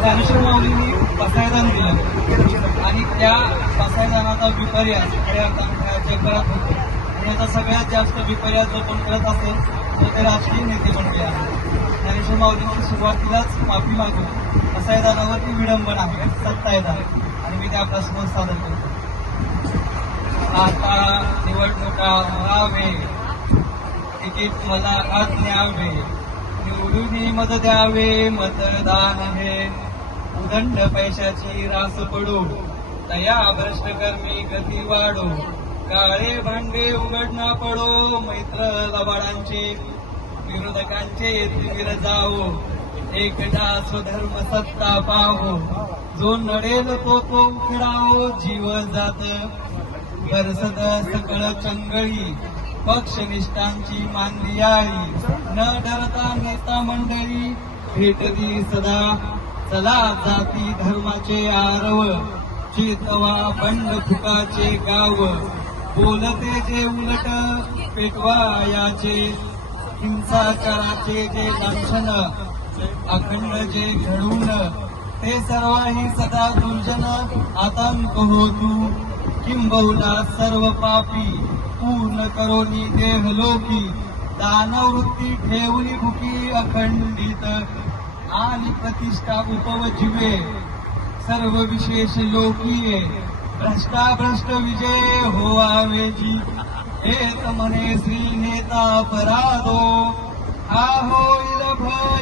ज्ञानेश्वर माऊलींनी पसायदान दिलं. आणि त्या पसायदानाचा विपर्यास खऱ्या अर्थानं जगभरात होतो. आणि याचा सगळ्यात जास्त विपर्यास जो पण करत असेल तो ते राजकीय नेते बनले आहेत. ज्ञानेश्वर माऊलींची सुरुवातीलाच माफी मागून पसायदानावरती विडंबन आहे सत्तायत आहे. आणि मी त्या प्रश्न सादर करतो. आता निवडणुका व्हावे. तिकीट मला आज न्यावे. निवडून मत द्यावे मतदान हे उदंड पैशाची रास पडो. दया भ्रष्ट कर्मी गती वाढो. काळे भांडे उघडणा पडो. मैत्र लबाडांचे विरोधकांचे तिमिर जावो. एकटा स्वधर्म सत्ता पाहो जो नडेल तो तो उखडाओ जीव जात बरसद सकळ चंगळी. पक्षनिष्ठांची मानली आळी. न डरता नेता मंडळी भेटती सदा. चला जाती धर्माचे आरव चेतवा बंड फुकाचे गाव. बोलते जे उलट पेटवा याचे. हिंसाचाराचे जे लांछन अखंड जे घडून ते सर्वही सदा दुर्जन आतंक होतो. કિંભવના સર્વ પાપી પૂર્ણ કરોની દેહ લોપી દાનવૃત્તિ ઠેવની ભૂકી અખંડિત આની પ્રતિષ્ઠા ઉપવજીવે સર્વ વિશેષ લોકીએ ભ્રષ્ટા ભ્રષ્ટ વિજય હોવાવે જી એ તમને શ્રી નેતા પરાદો આ હોય ભય